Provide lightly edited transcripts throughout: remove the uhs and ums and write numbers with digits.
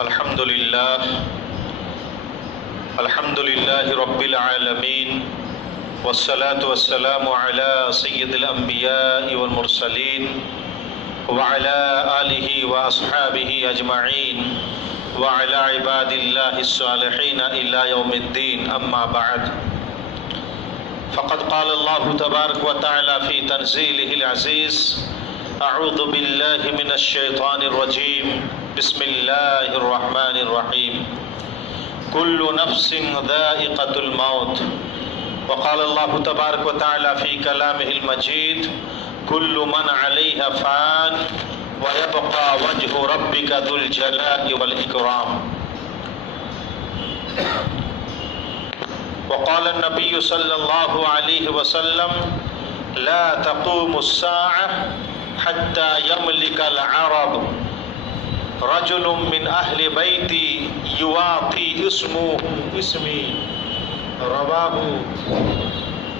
الحمد لله رب العالمين والصلاة والسلام على سيد الأنبياء والمرسلين وعلى آله وأصحابه أجمعين وعلى عباد الله الصالحين إلى يوم الدين. أما بعد، فقد قال الله تبارك وتعالى في تنزيله العزيز: أعوذ بالله من الشيطان الرجيم، بسم الله الرحمن الرحيم، كل نفس ذائقة الموت. وقال الله تبارك وتعالى في كلامه المجيد: كل من عليها فان ويبقى وجه ربك ذو الجلال والإكرام. وقال النبي صلى الله عليه وسلم: لا تقوم الساعة حتى يملك العرب رجل من أهل بيتي يواطي اسمي.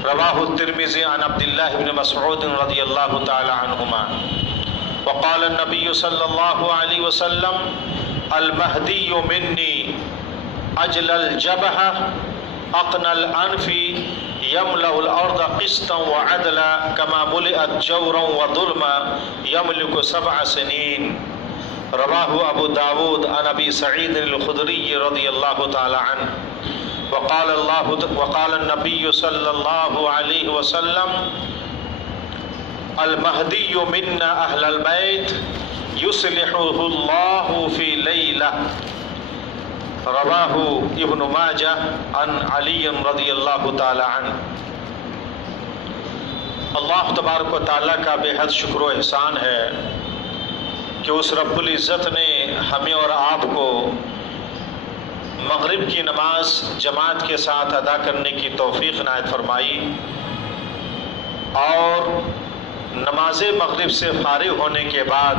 رواه الترمذي عن عبد الله بن مسعود رضي الله تعالى عنهما. وقال النبي صلى الله عليه وسلم: المهدي مني أجل الجبهة أقنى الأنف يملأ الأرض قسطا وعدلا كما ملئت جورا وظلما يملك 7 سنين. رواه أبو داود عن أبي سعيد الخدري رضي الله تعالى عنه. وقال النبي صلى الله عليه وسلم: المهدي منا أهل البيت يصلحه الله في ليلة. رواه ابن ماجہ عن علی رضی اللہ تعالی عنہ. اللہ تبارک و تعالیٰ کا بے حد شکر و احسان ہے کہ اس رب العزت نے ہمیں اور آپ کو مغرب کی نماز جماعت کے ساتھ ادا کرنے کی توفیق عنایت فرمائی، اور نماز مغرب سے فارغ ہونے کے بعد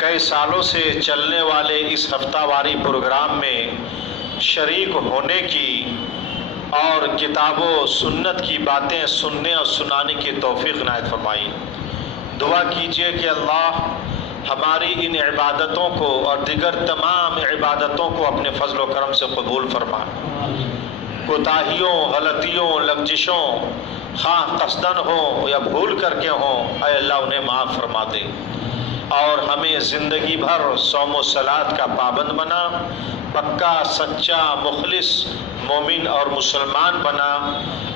کئی سالوں سے چلنے والے اس ہفتہ واری پروگرام میں شریک ہونے کی اور کتاب و سنت کی باتیں سننے اور سنانے کی توفیق عنایت فرمائی. دعا کیجئے کہ اللہ ہماری ان عبادتوں کو اور دیگر تمام عبادتوں کو اپنے فضل و کرم سے قبول فرما. کوتاہیوں، غلطیوں، لغزشوں، خواہ قصدن ہوں یا بھول کر کے ہوں، اے اللہ انہیں معاف فرما دے، اور ہمیں زندگی بھر صوم و صلات کا پابند بنا، پکا سچا مخلص مومن اور مسلمان بنا،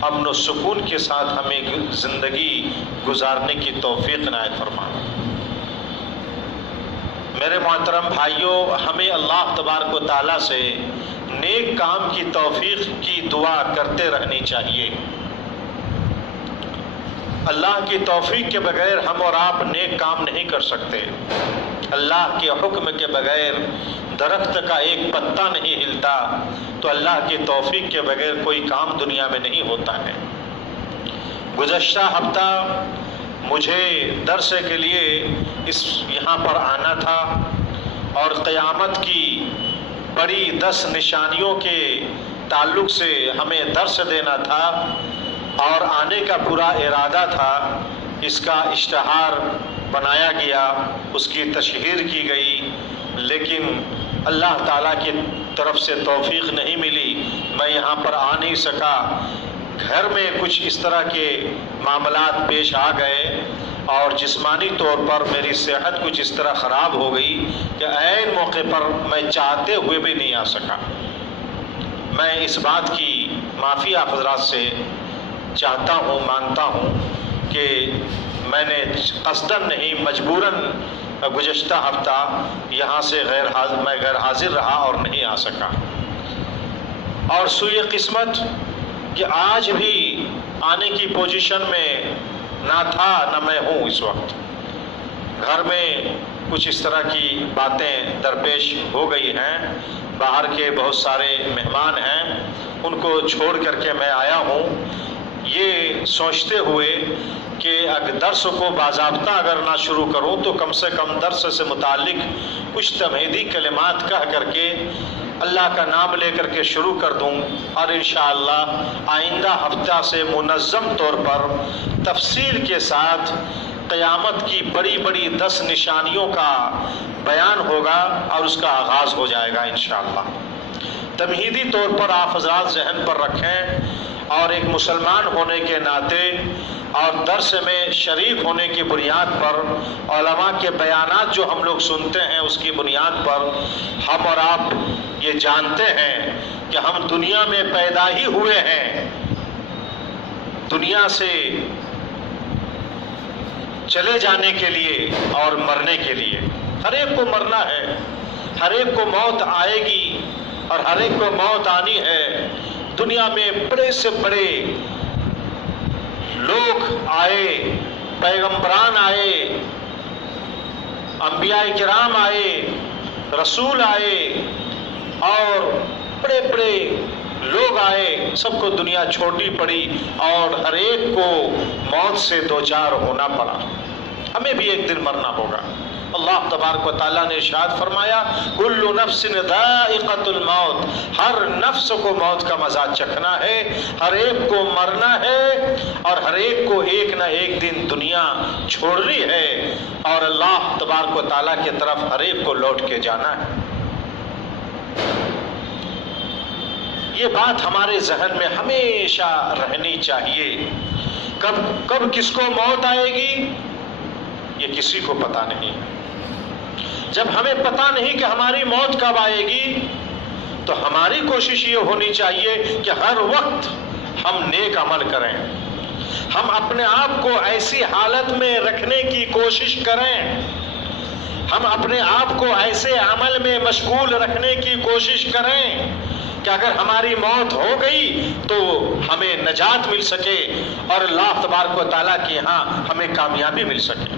امن و سکون کے ساتھ ہمیں زندگی گزارنے کی توفیق عنایت فرما. میرے محترم بھائیوں، ہمیں اللہ تبارک و تعالیٰ سے نیک کام کی توفیق کی دعا کرتے رہنی چاہیے. اللہ کی توفیق کے بغیر ہم اور آپ نیک کام نہیں کر سکتے. اللہ کے حکم کے بغیر درخت کا ایک پتا نہیں ہلتا، تو اللہ کی توفیق کے بغیر کوئی کام دنیا میں نہیں ہوتا ہے. گزشتہ ہفتہ مجھے درس کے لیے یہاں پر آنا تھا، اور قیامت کی بڑی 10 نشانیوں کے تعلق سے ہمیں درس دینا تھا، اور آنے کا پورا ارادہ تھا. اس کا اشتہار بنایا گیا، اس کی تشہیر کی گئی، لیکن اللہ تعالیٰ کی طرف سے توفیق نہیں ملی، میں یہاں پر آ نہیں سکا. گھر میں کچھ اس طرح کے معاملات پیش آ گئے، اور جسمانی طور پر میری صحت کچھ اس طرح خراب ہو گئی کہ عین موقع پر میں چاہتے ہوئے بھی نہیں آ سکا. میں اس بات کی معافی آپ حضرات سے چاہتا ہوں، مانگتا ہوں کہ میں نے قصداً نہیں، مجبوراً گزشتہ ہفتہ یہاں سے میں غیر حاضر رہا اور نہیں آ سکا. اور سوئے قسمت کہ آج بھی آنے کی پوزیشن میں نہ تھا نہ میں ہوں. اس وقت گھر میں کچھ اس طرح کی باتیں درپیش ہو گئی ہیں، باہر کے بہت سارے مہمان ہیں، ان کو چھوڑ کر کے میں آیا ہوں، یہ سوچتے ہوئے کہ اگر درس کو باضابطہ اگر نہ شروع کروں تو کم سے کم درس سے متعلق کچھ تمہیدی کلمات کہہ کر کے اللہ کا نام لے کر کے شروع کر دوں، اور انشاءاللہ آئندہ ہفتہ سے منظم طور پر تفصیل کے ساتھ قیامت کی بڑی بڑی 10 نشانیوں کا بیان ہوگا اور اس کا آغاز ہو جائے گا انشاءاللہ۔ تمہیدی طور پر آپ حضرات ذہن پر رکھیں اور ایک مسلمان ہونے کے ناطے اور درس میں شریک ہونے کی بنیاد پر، علماء کے بیانات جو ہم لوگ سنتے ہیں اس کی بنیاد پر ہم اور آپ یہ جانتے ہیں کہ ہم دنیا میں پیدا ہی ہوئے ہیں دنیا سے چلے جانے کے لیے اور مرنے کے لیے۔ ہر ایک کو مرنا ہے، ہر ایک کو موت آئے گی اور ہر ایک کو موت آنی ہے۔ دنیا میں بڑے سے بڑے لوگ آئے، پیغمبران آئے، انبیاء کرام آئے، رسول آئے اور بڑے بڑے لوگ آئے، سب کو دنیا چھوٹی پڑی اور ہر ایک کو موت سے دوچار ہونا پڑا۔ ہمیں بھی ایک دن مرنا ہوگا۔ اللہ تبارک و تعالیٰ نے ارشاد فرمایا کل نفس ذائقۃ الموت، ہر نفس کو موت کا مزہ چکھنا ہے، ہر ایک کو مرنا ہے اور ہر ایک کو ایک نہ ایک دن دنیا چھوڑنی ہے اور اللہ تبارک و تعالیٰ کی طرف ہر ایک کو لوٹ کے جانا ہے۔ یہ بات ہمارے ذہن میں ہمیشہ رہنی چاہیے۔ کب کس کو موت آئے گی یہ کسی کو پتہ نہیں۔ جب ہمیں پتہ نہیں کہ ہماری موت کب آئے گی تو ہماری کوشش یہ ہونی چاہیے کہ ہر وقت ہم نیک عمل کریں، ہم اپنے آپ کو ایسی حالت میں رکھنے کی کوشش کریں، ہم اپنے آپ کو ایسے عمل میں مشغول رکھنے کی کوشش کریں کہ اگر ہماری موت ہو گئی تو ہمیں نجات مل سکے اور اللہ تبارک و تعالیٰ کے ہاں ہمیں کامیابی مل سکے۔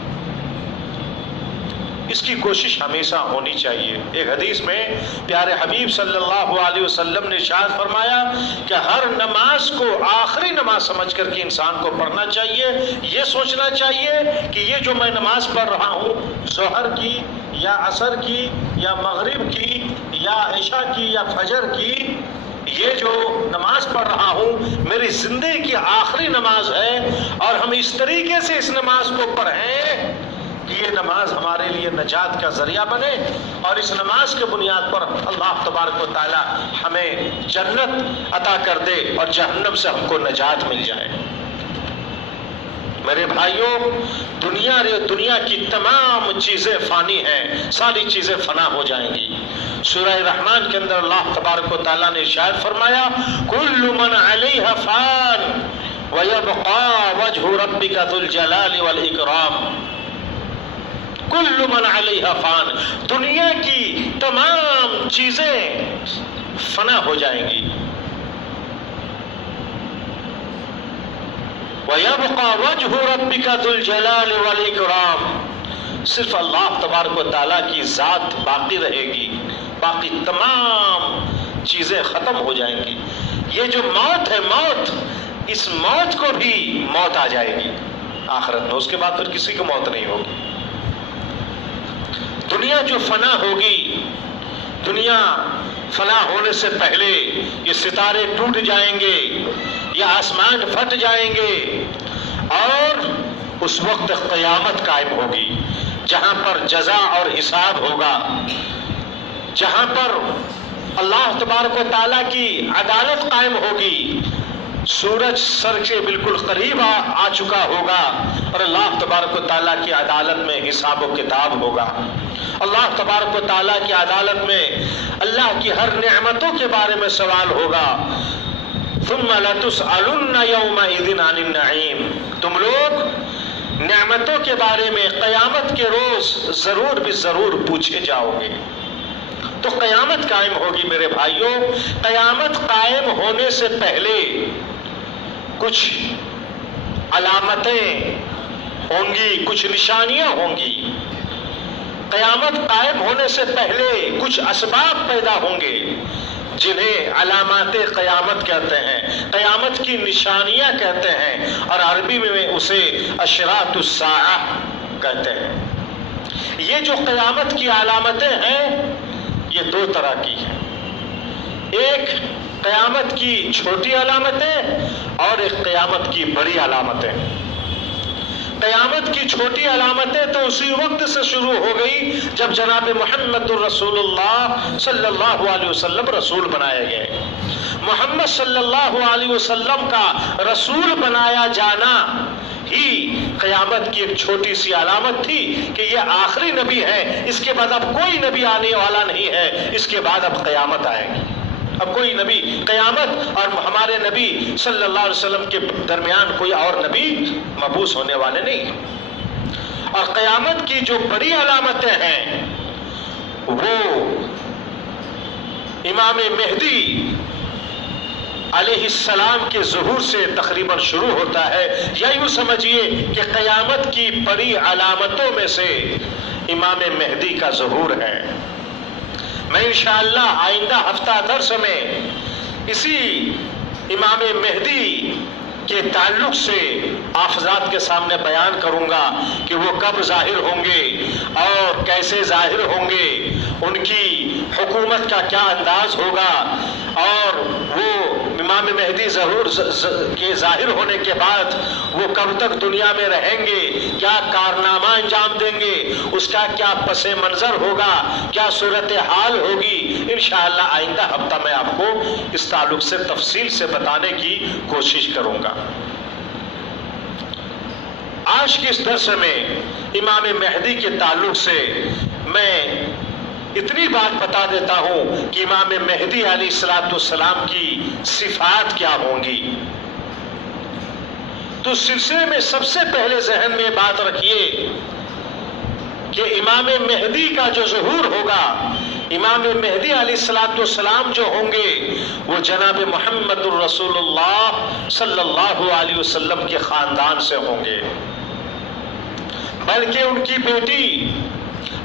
اس کی کوشش ہمیشہ ہونی چاہیے۔ ایک حدیث میں پیارے حبیب صلی اللہ علیہ وسلم نے ارشاد فرمایا کہ ہر نماز کو آخری نماز سمجھ کر کے انسان کو پڑھنا چاہیے۔ یہ سوچنا چاہیے کہ یہ جو میں نماز پڑھ رہا ہوں ظہر کی یا عصر کی یا مغرب کی یا عشاء کی یا فجر کی، یہ جو نماز پڑھ رہا ہوں میری زندگی کی آخری نماز ہے اور ہم اس طریقے سے اس نماز کو پڑھیں کہ یہ نماز ہمارے لیے نجات کا ذریعہ بنے اور اس نماز کے بنیاد پر اللہ تبارک و تعالی ہمیں جنت عطا کر دے اور جہنم سے ہم کو نجات مل جائے۔ میرے بھائیوں، دنیا کی تمام چیزیں فانی ہیں، ساری چیزیں فنا ہو جائیں گی۔ سورہ رحمان کے اندر اللہ تبارک و تعالیٰ نے ارشاد فرمایا کل من علیہا فان ویبقى وجہ ربک ذو الجلال والاکرام۔ کل من علیہا فان، دنیا کی تمام چیزیں فنا ہو جائیں گی۔ وَيَبْقَى وَجْهُ رَبِّكَ ذُو الْجَلَالِ وَالْإِكْرَامِ، صرف اللہ تبارک و تعالیٰ کی ذات باقی رہے گی، باقی تمام چیزیں ختم ہو جائیں گی۔ یہ جو موت ہے، موت، اس موت کو بھی موت آ جائے گی آخرت میں، اس کے بعد پھر کسی کو موت نہیں ہوگی۔ دنیا جو فنا ہوگی، دنیا فنا ہونے سے پہلے یہ ستارے ٹوٹ جائیں گے، یہ آسمان پھٹ جائیں گے اور اس وقت قیامت قائم ہوگی جہاں پر جزا اور حساب ہوگا، جہاں پر اللہ تبارک و تعالیٰ کی عدالت قائم ہوگی۔ سورج سر کے بالکل قریب آ چکا ہوگا اور اللہ تبارک و تعالیٰ کی عدالت میں حساب و کتاب ہوگا۔ اللہ تبارک و تعالیٰ کی عدالت میں اللہ کی ہر نعمتوں کے بارے میں سوال ہوگا۔ ثم لتسألن یومئذ عن النعیم، تم لوگ نعمتوں کے بارے میں قیامت کے روز ضرور بھی ضرور پوچھے جاؤ گے۔ تو قیامت قائم ہوگی میرے بھائیوں۔ قیامت قائم ہونے سے پہلے کچھ علامتیں ہوں گی، کچھ نشانیاں ہوں گی۔ قیامت قائم ہونے سے پہلے کچھ اسباب پیدا ہوں گے جنہیں علامات قیامت کہتے ہیں، قیامت کی نشانیاں کہتے ہیں اور عربی میں اسے اشراط الساعہ کہتے ہیں۔ یہ جو قیامت کی علامتیں ہیں یہ دو طرح کی ہیں، ایک قیامت کی چھوٹی علامتیں اور ایک قیامت کی بڑی علامتیں۔ قیامت کی چھوٹی علامتیں تو اسی وقت سے شروع ہو گئی جب جناب محمد الرسول اللہ صلی اللہ علیہ وسلم رسول بنائے گئے۔ محمد صلی اللہ علیہ وسلم کا رسول بنایا جانا ہی قیامت کی ایک چھوٹی سی علامت تھی کہ یہ آخری نبی ہے، اس کے بعد اب کوئی نبی آنے والا نہیں ہے، اس کے بعد اب قیامت آئے گی۔ اب کوئی نبی، قیامت اور ہمارے نبی صلی اللہ علیہ وسلم کے درمیان کوئی اور نبی مبعوث ہونے والے نہیں۔ اور قیامت کی جو بڑی علامتیں ہیں وہ امام مہدی علیہ السلام کے ظہور سے تقریباً شروع ہوتا ہے، یا یوں سمجھیے کہ قیامت کی بڑی علامتوں میں سے امام مہدی کا ظہور ہے۔ میں انشاءاللہ آئندہ ہفتہ درس میں اسی امام مہدی کے تعلق سے آپ حضرات کے سامنے بیان کروں گا کہ وہ کب ظاہر ہوں گے اور کیسے ظاہر ہوں گے، ان کی حکومت کا کیا انداز ہوگا، اور وہ امام مہدی ظہور کے ظاہر ہونے کے بعد وہ کب تک دنیا میں رہیں گے، کیا کارنامہ انجام دیں گے، اس کا کیا پس منظر ہوگا، کیا صورتحال ہوگی، انشاءاللہ آئندہ ہفتہ میں آپ کو اس تعلق سے تفصیل سے بتانے کی کوشش کروں گا۔ آج کے اس درس میں امام مہدی کے تعلق سے میں اتنی بات بتا دیتا ہوں کہ امام مہدی علیہ السلام کی صفات کیا ہوں گی۔ تو اس سلسلے میں سب سے پہلے ذہن میں بات رکھیے کہ امام مہدی کا جو ظہور ہوگا، امام مہدی علیہ السلام جو ہوں گے وہ جناب محمد الرسول اللہ صلی اللہ علیہ وسلم کے خاندان سے ہوں گے، بلکہ ان کی بیٹی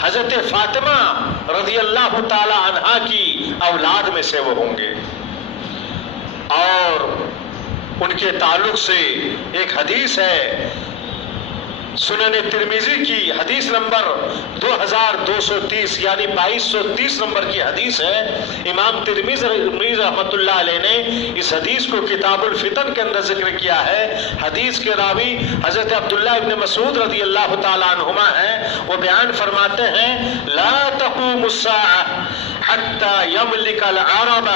حضرت فاطمہ رضی اللہ تعالی عنہا کی اولاد میں سے وہ ہوں گے۔ اور ان کے تعلق سے ایک حدیث ہے، سنن ترمذی کی حدیث نمبر 2230 یعنی 2230 نمبر کی حدیث ہے۔ امام ترمذی رحمۃ اللہ علیہ نے اس حدیث کو کتاب الفتن کے اندر ذکر کیا ہے۔ حدیث کے راوی حضرت عبداللہ ابن مسعود رضی اللہ تعالی عنہما ہیں، وہ بیان فرماتے ہیں لا تقوم الساعة حتى يملك العرب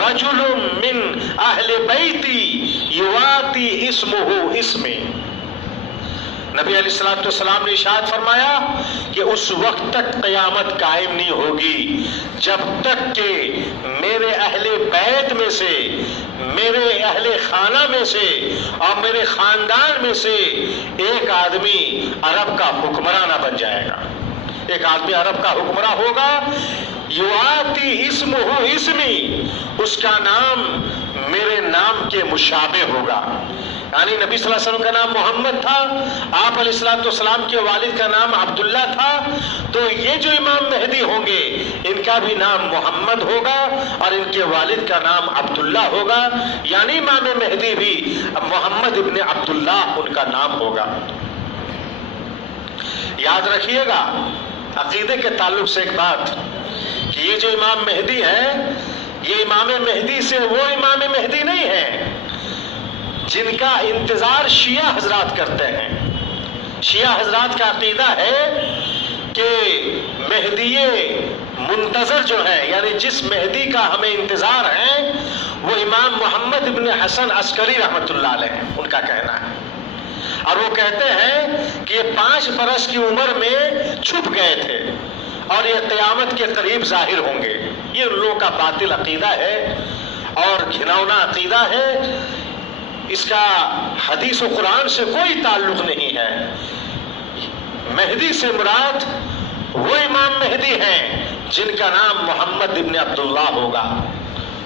رجل من اہل بیتی یواتی اسمہ اسمی۔ نبی علیہ السلام نے ارشاد فرمایا کہ اس وقت تک قیامت قائم نہیں ہوگی جب تک کہ میرے اہل بیت میں سے، میرے اہل خانہ میں سے اور میرے خاندان میں سے ایک آدمی عرب کا حکمراں نہ بن جائے گا۔ ایک آدمی عرب کا حکمراں ہوگا، یواتی اسمہ اسمی، اس کا نام میرے نام کے مشابہ ہوگا۔ یعنی نبی صلی اللہ علیہ وسلم کا نام محمد تھا، آپ علیہ السلام کے والد کا نام عبداللہ تھا، تو یہ جو امام مہدی ہوں گے ان کا بھی نام محمد ہوگا اور ان کے والد کا نام عبداللہ ہوگا، یعنی امام مہدی بھی محمد ابن عبداللہ ان کا نام ہوگا۔ یاد رکھیے گا عقیدے کے تعلق سے ایک بات کہ یہ جو امام مہدی ہے، یہ امام مہدی سے وہ امام مہدی نہیں ہے جن کا انتظار شیعہ حضرات کرتے ہیں۔ شیعہ حضرات کا عقیدہ ہے کہ مہدی منتظر جو ہے، یعنی جس مہدی کا ہمیں انتظار ہے، وہ امام محمد ابن حسن عسکری رحمۃ اللہ علیہ ہیں، ان کا کہنا ہے۔ اور وہ کہتے ہیں کہ یہ 5 برس کی عمر میں چھپ گئے تھے اور یہ قیامت کے قریب ظاہر ہوں گے۔ یہ ان لوگوں کا باطل عقیدہ ہے اور گھناؤنا عقیدہ ہے، اس کا حدیث و قرآن سے کوئی تعلق نہیں ہے۔ مہدی سے مراد وہ امام مہدی ہیں جن کا نام محمد ابن عبداللہ ہوگا۔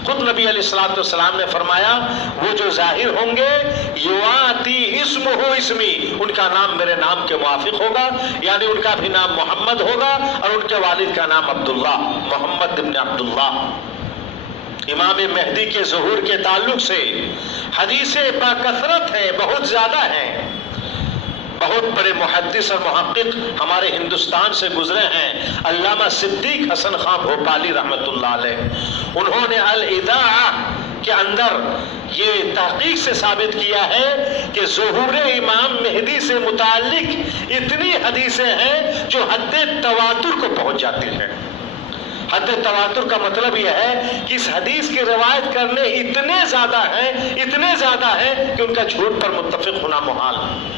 خود نبی علیہ السلام نے فرمایا وہ جو ظاہر ہوں گے یواتی اسمہ اسمی، ان کا نام میرے نام کے موافق ہوگا، یعنی ان کا بھی نام محمد ہوگا اور ان کے والد کا نام عبداللہ، محمد ابن عبداللہ۔ امام مہدی کے ظہور کے تعلق سے حدیثیں باکثرت ہیں، بہت زیادہ ہیں۔ بہت بڑے محدث اور محقق ہمارے ہندوستان سے گزرے ہیں، علامہ صدیق حسن خان بھوپالی رحمۃ اللہ علیہ، انہوں نے الاذاعہ کے اندر یہ تحقیق سے ثابت کیا ہے کہ ظہور امام مہدی سے متعلق اتنی حدیثیں ہیں جو حد تواتر کو پہنچ جاتی ہیں۔ حد تواتر کا مطلب یہ ہے کہ اس حدیث کی روایت کرنے اتنے زیادہ ہیں کہ ان کا جھوٹ پر متفق ہونا محال،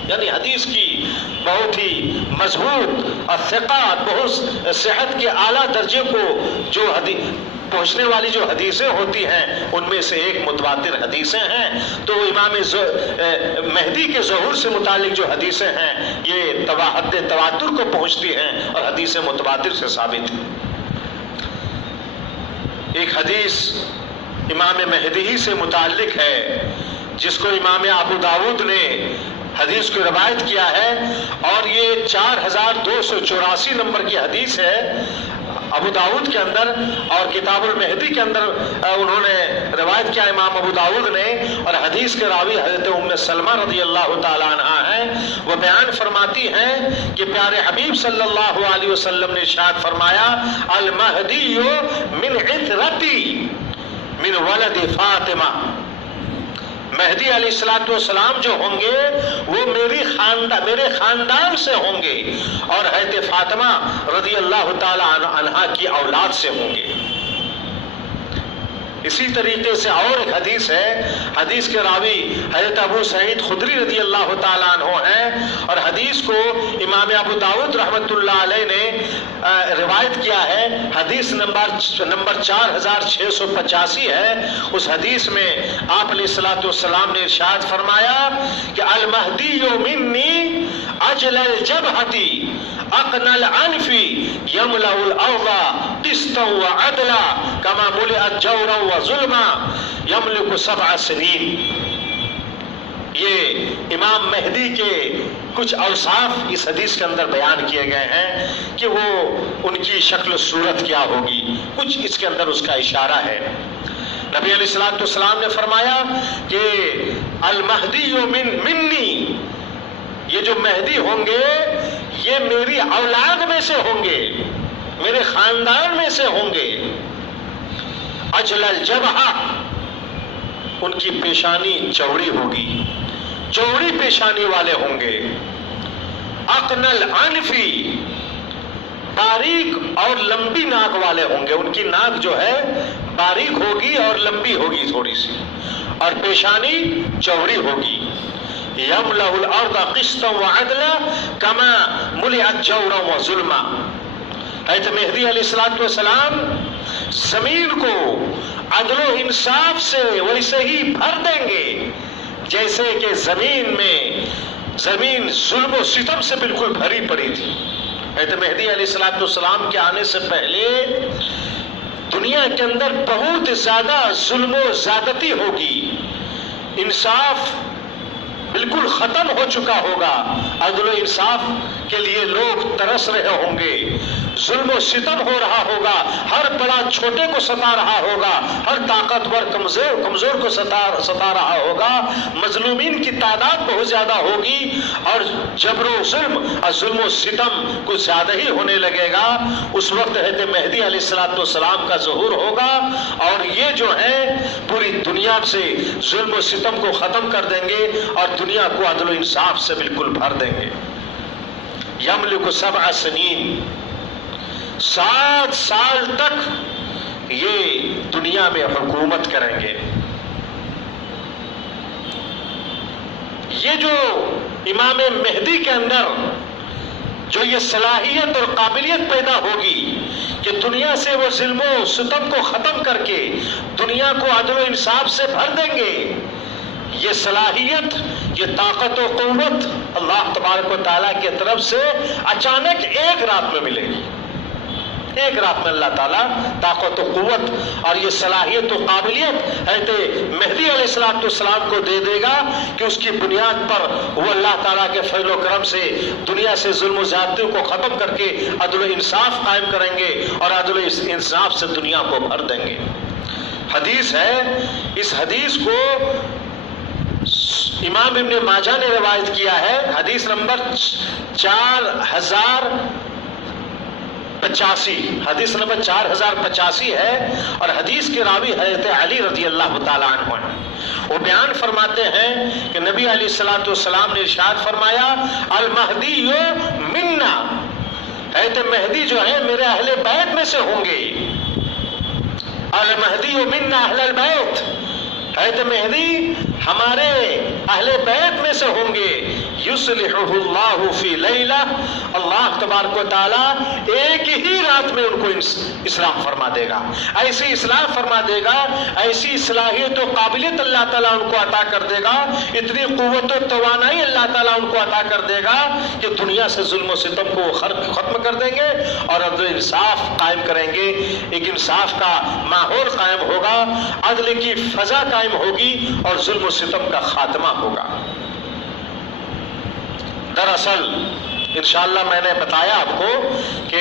یعنی حدیث کی بہت ہی مضبوط اور ثقات، بہت صحت کے اعلیٰ درجے کو جو پہنچنے والی جو حدیثیں ہوتی ہیں ان میں سے ایک متواتر حدیثیں ہیں۔ تو امام مہدی کے ظہور سے متعلق جو حدیثیں ہیں یہ حد تواتر کو پہنچتی ہیں اور حدیث متواتر سے ثابت ہیں۔ ایک حدیث امام مہدی ہی سے متعلق ہے جس کو امام ابو داؤد نے حدیث کو روایت کیا ہے، اور یہ 4284 نمبر کی حدیث ہے ابو داؤد کے اندر، اور کتاب المہدی کے اندر انہوں نے روایت کیا امام ابو داؤد نے، اور حدیث کے راوی حضرت ام سلمہ رضی اللہ تعالی عنہا ہیں۔ وہ بیان فرماتی ہیں کہ پیارے حبیب صلی اللہ علیہ وسلم نے ارشاد فرمایا، المہدی من عترتی من ولد فاطمہ، مہدی علیہ السلام جو ہوں گے وہ میرے خاندان سے ہوں گے اور حضرت فاطمہ رضی اللہ تعالی عنہا کی اولاد سے ہوں گے۔ اسی طریقے سے اور ایک حدیث ہے، حدیث کے راوی حضرت ابو سعید خدری رضی اللہ تعالیٰ عنہ ہیں، اور حدیث کو امام ابو داؤد رحمۃ اللہ علیہ نے روایت کیا ہے، حدیث نمبر 4685 ہے۔ اس حدیث میں آپ علیہ الصلوۃ والسلام نے ارشاد فرمایا کہ المہدی منی اجل الجبہتی اقنى العنف يملأ الارض قسطا وعدلا كما ملئت جورا وظلما يملك 7 سنين۔ یہ امام مہدی کے کچھ اوصاف اس حدیث کے اندر بیان کیے گئے ہیں کہ وہ ان کی شکل و صورت کیا ہوگی، کچھ اس کے اندر اس کا اشارہ ہے۔ نبی علیہ الصلوۃ والسلام نے فرمایا کہ المہدی منی، یہ جو مہدی ہوں گے یہ میری اولاد میں سے ہوں گے، میرے خاندان میں سے ہوں گے۔ اجل الجبہہ، ان کی پیشانی چوڑی ہوگی، چوڑی پیشانی والے ہوں گے۔ اقنى العنف، باریک اور لمبی ناک والے ہوں گے، ان کی ناک جو ہے باریک ہوگی اور لمبی ہوگی تھوڑی سی، اور پیشانی چوڑی ہوگی۔ یملأ الارض قسطا وعدلا کما ملئت جورا وظلما، حضرت مہدی علیہ السلام زمین کو عدل و انصاف سے ویسے ہی بھر دیں گے جیسے کہ زمین ظلم و ستم سے بالکل بھری پڑی تھی۔ حضرت مہدی علیہ السلام کے آنے سے پہلے دنیا کے اندر بہت زیادہ ظلم و زیادتی ہوگی، انصاف بالکل ختم ہو چکا ہوگا، عدل و انصاف کے لیے لوگ ترس رہے ہوں گے، ظلم و ستم ہو رہا ہوگا، ہر بڑا چھوٹے کو ستا رہا ہوگا، ہر طاقتور کمزور کو ستا رہا ہوگا، مظلومین کی تعداد بہت زیادہ ہوگی، اور جبر و ظلم اور ظلم و ستم کچھ زیادہ ہی ہونے لگے گا۔ اس وقت حضرت مہدی علیہ السلام کا ظہور ہوگا، اور یہ جو ہے پوری دنیا سے ظلم و ستم کو ختم کر دیں گے اور دنیا کو عدل و انصاف سے بالکل بھر دیں گے۔ یملک 7 سنین، 7 سال تک یہ دنیا میں حکومت کریں گے۔ یہ جو امام مہدی کے اندر جو یہ صلاحیت اور قابلیت پیدا ہوگی کہ دنیا سے وہ ظلم و ستم کو ختم کر کے دنیا کو عدل و انصاف سے بھر دیں گے، یہ صلاحیت، یہ طاقت و قوت اللہ تبارک و تعالیٰ کی طرف سے اچانک ایک رات میں ملے گی۔ ایک رات میں اللہ تعالیٰ طاقت و قوت اور یہ صلاحیت و قابلیت حضرت مہدی علیہ السلام کو دے دے گا کہ اس کی بنیاد پر وہ اللہ تعالیٰ کے فضل و کرم سے دنیا سے ظلم و زیادتی کو ختم کر کے عدل و انصاف قائم کریں گے اور عدل و انصاف سے دنیا کو بھر دیں گے۔ حدیث ہے، اس حدیث کو امام ابن ماجہ نے روایت کیا ہے، حدیث نمبر 4042 85، حدیث نمبر 4085 ہے، اور حدیث کے راوی حضرت علی رضی اللہ تعالیٰ عنہ ہیں۔ وہ بیان فرماتے ہیں کہ نبی علیہ الصلوۃ والسلام نے ارشاد فرمایا المہدی منا، حضرت مہدی جو ہے میرے اہل بیت میں سے ہوں گے۔ المہدی منا اہل البیت، حضرت مہدی ہمارے اہل بیت میں سے ہوں گے۔ یصلحہ اللہ فی لیلہ، اللہ تبارک و تعالی ایک ہی رات میں ان کو اصلاح فرما دے گا، ایسی اصلاح فرما دے گا، ایسی صلاحیت و قابلیت اللہ تعالیٰ ان کو عطا کر دے گا، اتنی قوت و توانائی اللہ تعالیٰ ان کو عطا کر دے گا کہ دنیا سے ظلم و ستم کو ختم کر دیں گے اور عدل و انصاف قائم کریں گے۔ ایک انصاف کا ماحول قائم ہوگا، عدل کی فضا قائم ہوگی اور ظلم و ستم کا خاتمہ ہوگا۔ دراصل انشاءاللہ میں نے بتایا آپ کو کہ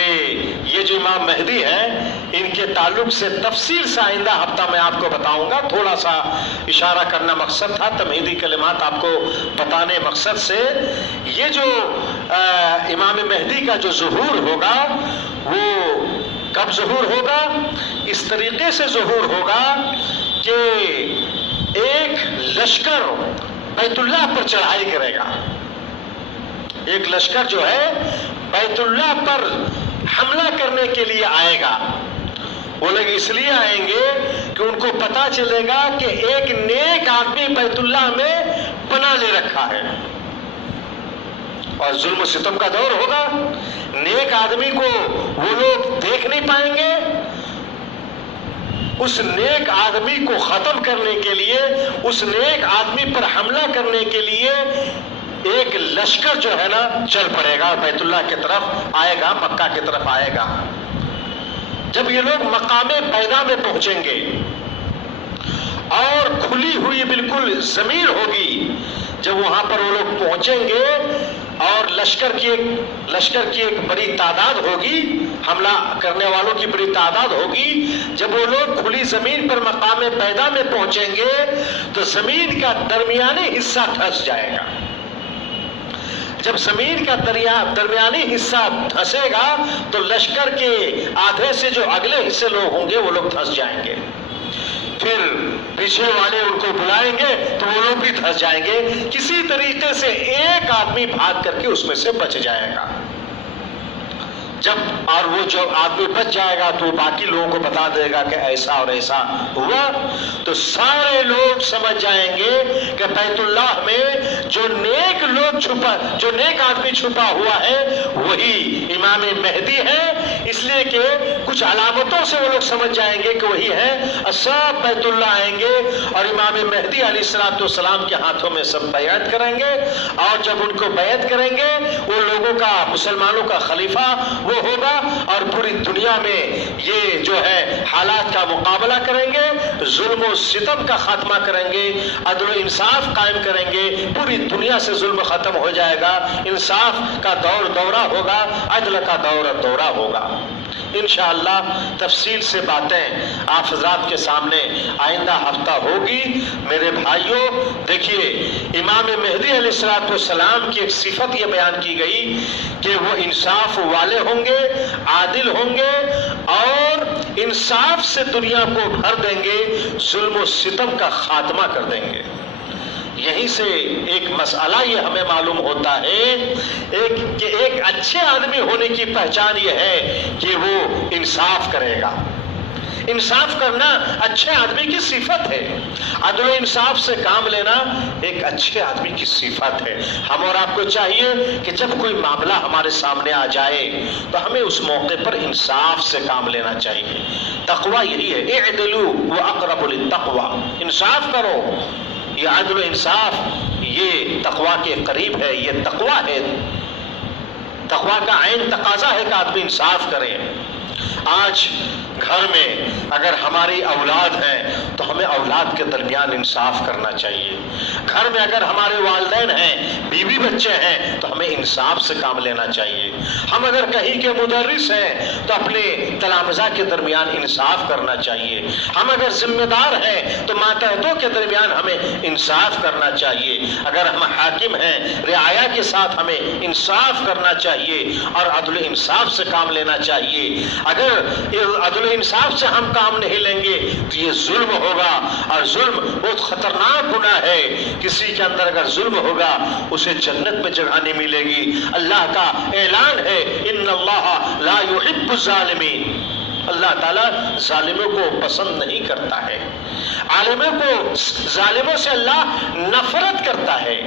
یہ جو امام مہدی ہیں ان کے تعلق سے تفصیل سے آئندہ ہفتہ میں آپ کو بتاؤں گا، تھوڑا سا اشارہ کرنا مقصد تھا، تمہیدی کلمات آپ کو بتانے مقصد سے۔ یہ جو امام مہدی کا جو ظہور ہوگا وہ کب ظہور ہوگا؟ اس طریقے سے ظہور ہوگا کہ ایک لشکر بیت اللہ پر چڑھائی کرے گا، ایک لشکر جو ہے بیت اللہ پر حملہ کرنے کے لیے آئے گا۔ وہ لوگ اس لیے آئیں گے کہ ان کو پتا چلے گا کہ ایک نیک آدمی بیت اللہ میں پناہ لے رکھا ہے، اور ظلم و ستم کا دور ہوگا، نیک آدمی کو وہ لوگ دیکھ نہیں پائیں گے۔ اس نیک آدمی کو ختم کرنے کے لیے، اس نیک آدمی پر حملہ کرنے کے لیے ایک لشکر جو ہے نا چل پڑے گا، بیت اللہ کی طرف آئے گا، مکہ کی طرف آئے گا۔ جب یہ لوگ مقام پیدا میں پہنچیں گے اور کھلی ہوئی بالکل زمین ہوگی، جب وہاں پر وہ لوگ پہنچیں گے اور لشکر کی ایک بڑی تعداد ہوگی، حملہ کرنے والوں کی بڑی تعداد ہوگی، جب وہ لوگ کھلی زمین پر مقام پیدا میں پہنچیں گے تو زمین کا درمیانی حصہ دھنس جائے گا۔ جب زمین کا درمیانی حصہ دھنسے گا تو لشکر کے آدھے سے جو اگلے حصے لوگ ہوں گے وہ لوگ دھنس جائیں گے، پھر پیچھے والے ان کو بلائیں گے تو وہ لوگ بھی دھنس جائیں گے۔ کسی طریقے سے ایک آدمی بھاگ کر کے اس میں سے بچ جائے گا، جب اور وہ جو آدمی بچ جائے گا تو باقی لوگوں کو بتا دے گا کہ ایسا اور ایسا ہوا، تو سارے لوگ سمجھ جائیں گے کہ بیت اللہ میں جو نیک آدمی چھپا ہوا ہے وہی امام مہدی ہے، اس لیے کہ کچھ علامتوں سے وہ لوگ سمجھ جائیں گے کہ وہی ہے۔ سب بیت اللہ آئیں گے اور امام مہدی علیہ الصلوۃ والسلام کے ہاتھوں میں سب بیعت کریں گے، اور جب ان کو بیعت کریں گے وہ لوگوں کا، مسلمانوں کا خلیفہ وہ ہوگا، اور پوری دنیا میں یہ جو ہے حالات کا مقابلہ کریں گے، ظلم و ستم کا خاتمہ کریں گے، عدل و انصاف قائم کریں گے، پوری دنیا سے ظلم ختم ہو جائے گا، انصاف کا دورہ ہوگا، عدل کا دورہ ہوگا۔ انشاءاللہ تفصیل سے باتیں آپ حضرات کے سامنے آئندہ ہفتہ ہوگی۔ میرے بھائیوں دیکھیے، امام مہدی علیہ الصلوۃ والسلام کی ایک صفت یہ بیان کی گئی کہ وہ انصاف والے ہوں گے، عادل ہوں گے، اور انصاف سے دنیا کو بھر دیں گے، ظلم و ستم کا خاتمہ کر دیں گے۔ یہیں سے ایک مسئلہ یہ ہمیں معلوم ہوتا ہے کہ ایک اچھے آدمی ہونے کی پہچان یہ ہے کہ وہ انصاف کرے گا۔ انصاف کرنا اچھے آدمی کی صفت ہے، عدل و انصاف سے کام لینا ایک اچھے آدمی کی صفت ہے۔ ہم اور آپ کو چاہیے کہ جب کوئی معاملہ ہمارے سامنے آ جائے تو ہمیں اس موقع پر انصاف سے کام لینا چاہیے۔ تقوی یہی ہے، اعدلوا واقرب للتقوی، انصاف کرو، یہ عدل و انصاف یہ تقوی کے قریب ہے، یہ تقوی ہے، تقوی کا عین تقاضا ہے کہ آدمی انصاف کرے۔ آج گھر میں اگر ہماری اولاد ہے تو ہمیں اولاد کے درمیان انصاف کرنا چاہیے، گھر میں اگر ہمارے والدین ہیں، بیوی بچے ہیں، تو ہمیں انصاف سے کام لینا چاہیے۔ ہم اگر کہیں کے مدرس ہیں تو اپنے تلامذہ کے درمیان انصاف کرنا چاہیے۔ ہم اگر ذمہ دار ہیں تو ماتحتوں کے درمیان ہمیں انصاف کرنا چاہیے۔ اگر ہم حاکم ہیں، رعایا کے ساتھ ہمیں انصاف کرنا چاہیے اور عدل انصاف سے کام لینا چاہیے۔ اگر عدل انصاف سے ہم کام نہیں لیں گے تو یہ ظلم ہوگا، اور ظلم بہت خطرناک گناہ ہے۔ کسی کے اندر اگر ظلم ہوگا اسے جنت میں جگہ نہیں ملے گی۔ اللہ کا اعلان ہے ان اللہ لا يحب الظالمین، اللہ تعالیٰ ظالموں کو پسند نہیں کرتا ہے، عالموں کو ظالموں سے اللہ نفرت کرتا ہے۔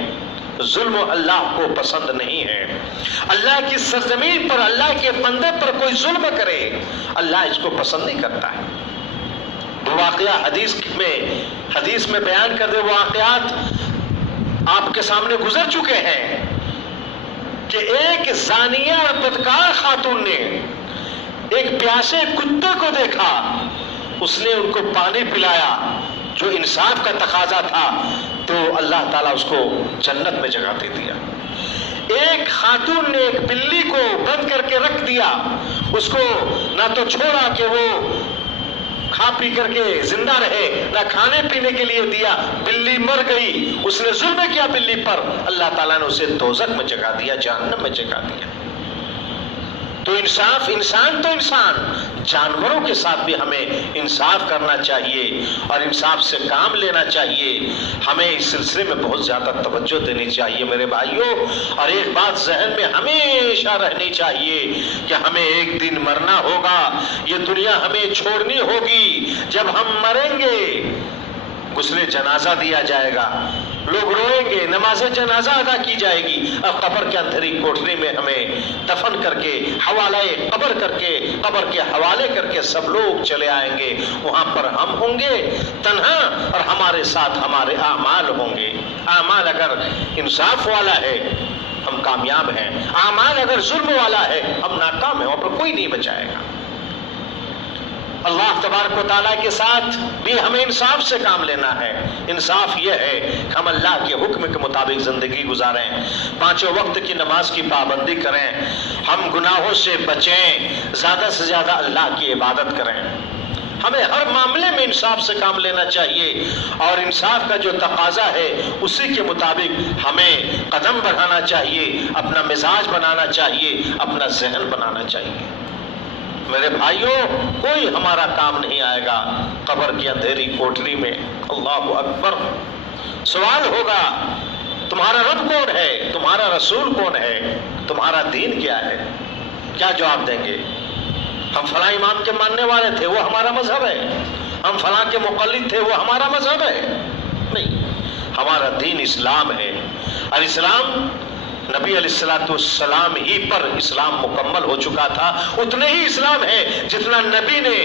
ظلم اللہ کو پسند نہیں ہے۔ اللہ کی سرزمین پر اللہ کے بندے پر کوئی ظلم کرے اللہ اس کو پسند نہیں کرتا ہے۔ وہ واقعہ حدیث میں بیان کر دے، وہ واقعات آپ کے سامنے گزر چکے ہیں کہ ایک زانیہ اور بدکار خاتون نے ایک پیاسے کتے کو دیکھا، اس نے ان کو پانی پلایا جو انصاف کا تقاضا تھا، تو اللہ تعالیٰ اس کو جنت میں جگہ دے دیا۔ ایک خاتون نے ایک بلی کو بند کر کے رکھ دیا، اس کو نہ تو چھوڑا کہ وہ کھا پی کر کے زندہ رہے، نہ کھانے پینے کے لیے دیا، بلی مر گئی، اس نے ظلم کیا بلی پر، اللہ تعالیٰ نے اسے دوزخ میں جگہ دیا، جہنم میں جگہ دیا۔ تو انصاف، انسان تو انسان، جانوروں کے ساتھ بھی ہمیں انصاف کرنا چاہیے اور انصاف سے کام لینا چاہیے۔ ہمیں اس سلسلے میں بہت زیادہ توجہ دینی چاہیے میرے بھائیوں۔ اور ایک بات ذہن میں ہمیشہ رہنی چاہیے کہ ہمیں ایک دن مرنا ہوگا، یہ دنیا ہمیں چھوڑنی ہوگی۔ جب ہم مریں گے غسل جنازہ دیا جائے گا، لوگ روئیں گے، نماز جنازہ ادا کی جائے گی، اور قبر کے اندھیری کوٹری میں ہمیں دفن کر کے حوالہ قبر کر کے، قبر کے حوالے کر کے سب لوگ چلے آئیں گے۔ وہاں پر ہم ہوں گے تنہا اور ہمارے ساتھ ہمارے اعمال ہوں گے۔ اعمال اگر انصاف والا ہے ہم کامیاب ہیں، اعمال اگر ظلم والا ہے ہم ناکام ہیں، وہاں پر کوئی نہیں بچائے گا۔ اللہ تبارک و تعالیٰ کے ساتھ بھی ہمیں انصاف سے کام لینا ہے۔ انصاف یہ ہے کہ ہم اللہ کے حکم کے مطابق زندگی گزاریں، پانچوں وقت کی نماز کی پابندی کریں، ہم گناہوں سے بچیں، زیادہ سے زیادہ اللہ کی عبادت کریں۔ ہمیں ہر معاملے میں انصاف سے کام لینا چاہیے، اور انصاف کا جو تقاضا ہے اسی کے مطابق ہمیں قدم بڑھانا چاہیے، اپنا مزاج بنانا چاہیے، اپنا ذہن بنانا چاہیے۔ میرے بھائیوں، کوئی ہمارا کام نہیں آئے گا قبر کی اندھیری کوٹری میں۔ اللہ اکبر، سوال ہوگا تمہارا رب کون ہے، تمہارا رسول کون ہے، تمہارا دین کیا ہے؟ کیا جواب دیں گے؟ ہم فلاں امام کے ماننے والے تھے، وہ ہمارا مذہب ہے، ہم فلاں کے مقلد تھے، وہ ہمارا مذہب ہے؟ نہیں، ہمارا دین اسلام ہے، اور اسلام نبی علیہ السلام ہی پر اسلام مکمل ہو چکا تھا۔ اتنے ہی اسلام ہے جتنا نبی نے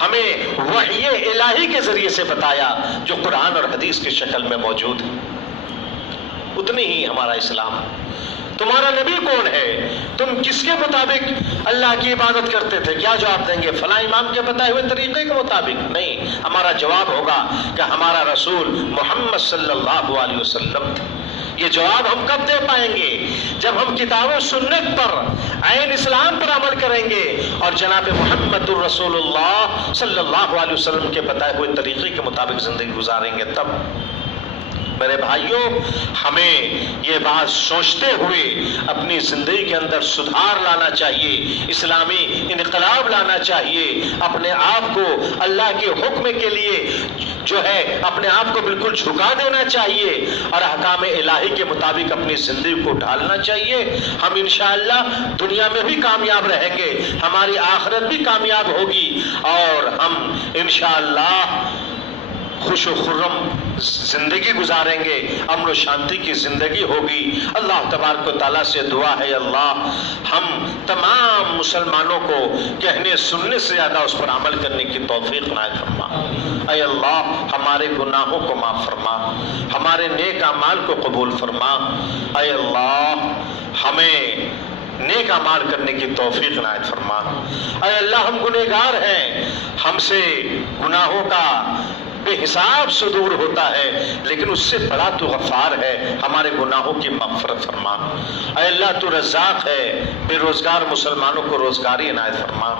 ہمیں وحی الہی کے ذریعے سے بتایا، جو قرآن اور حدیث کی شکل میں موجود ہے، اتنی ہی ہمارا اسلام۔ تمہارا نبی کون ہے؟ تم کس کے مطابق اللہ کی عبادت کرتے تھے؟ کیا جواب دیں گے؟ فلاں امام کے بتائے ہوئے طریقے کے مطابق؟ نہیں، ہمارا جواب ہوگا کہ ہمارا رسول محمد صلی اللہ علیہ وسلم تھے۔ یہ جواب ہم کب دے پائیں گے؟ جب ہم کتاب و سنت پر، عین اسلام پر عمل کریں گے اور جناب محمد الرسول اللہ صلی اللہ علیہ وسلم کے بتائے ہوئے طریقے کے مطابق زندگی گزاریں گے تب۔ میرے بھائیوں، ہمیں یہ بات سوچتے ہوئے اپنی زندگی کے اندر سدھار لانا چاہیے، اسلامی انقلاب لانا چاہیے، اپنے آپ کو اللہ کے حکم کے لیے جو ہے اپنے آپ کو بالکل جھکا دینا چاہیے، اور احکام الہی کے مطابق اپنی زندگی کو ڈھالنا چاہیے۔ ہم انشاءاللہ دنیا میں بھی کامیاب رہیں گے، ہماری آخرت بھی کامیاب ہوگی، اور ہم انشاءاللہ خوش و خرم زندگی گزاریں گے، امن و شانتی کی زندگی ہوگی۔ اللہ تبارک و تعالیٰ سے دعا ہے، اللہ ہم تمام مسلمانوں کو کہنے سننے سے زیادہ اس پر عمل کرنے کی توفیق عنایت فرما۔ اے اللہ ہمارے گناہوں کو معاف فرما، ہمارے نیک اعمال کو قبول فرما۔ اے اللہ ہمیں نیک اعمال کرنے کی توفیق عنایت فرما۔ اے اللہ ہم گنہگار ہیں، ہم سے گناہوں کا بے حساب سے دور ہوتا ہے، لیکن اس سے بڑا تو غفار ہے، ہمارے گناہوں کی مغفرت فرما۔ اے اللہ تو رزاق ہے، بے روزگار مسلمانوں کو روزگاری عنایت فرما،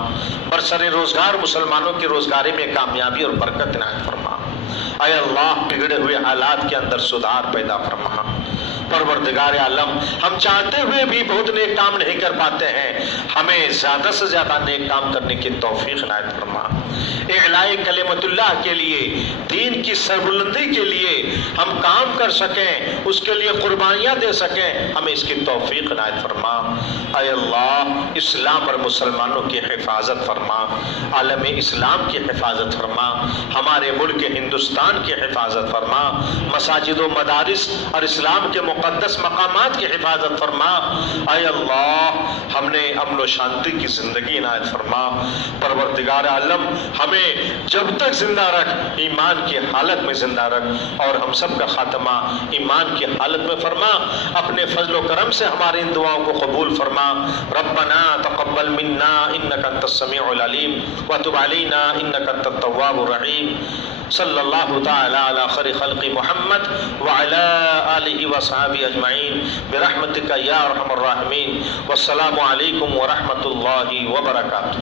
برسر روزگار مسلمانوں کی روزگاری میں کامیابی اور برکت عنایت فرما۔ اے اللہ بگڑے ہوئے حالات کے اندر سدھار پیدا فرما۔ پروردگار عالم، ہم چاہتے ہوئے بھی بہت نیک کام نہیں کر پاتے ہیں، ہمیں زیادہ سے زیادہ نیک کام کرنے کی توفیق عنایت فرما۔ اعلاء کلمت اللہ کے لیے، دین کی سربلندی کے لیے ہم کام کر سکیں، اس کے لیے قربانیاں دے سکیں، ہمیں اس کی توفیق عنایت فرما۔ اے اللہ اسلام اور مسلمانوں کی حفاظت فرما، عالم اسلام کی حفاظت فرما، ہمارے ملک ہندوستان کی حفاظت فرما، مساجد و مدارس اور اسلام کے مقدس مقامات کی حفاظت فرما۔ اے اللہ ہم نے امن و شانتی کی زندگی عنایت فرما۔ پروردگار عالم ہمیں جب تک زندہ رکھ، ایمان کی حالت میں زندہ رکھ، اور ہم سب کا خاتمہ ایمان کی حالت میں فرما۔ اپنے فضل و کرم سے ہماری ان دعاؤں کو قبول فرما۔ ربنا تقبل منا انک انت السمیع العلیم وتب علینا انک انت التواب الرحیم۔ صلی اللہ تعالی علی خیر خلق محمد وعلی آلہ وصحبہ اجمعین برحمتک یا ارحم الراحمین۔ والسلام علیکم ورحمۃ اللہ وبرکاتہ۔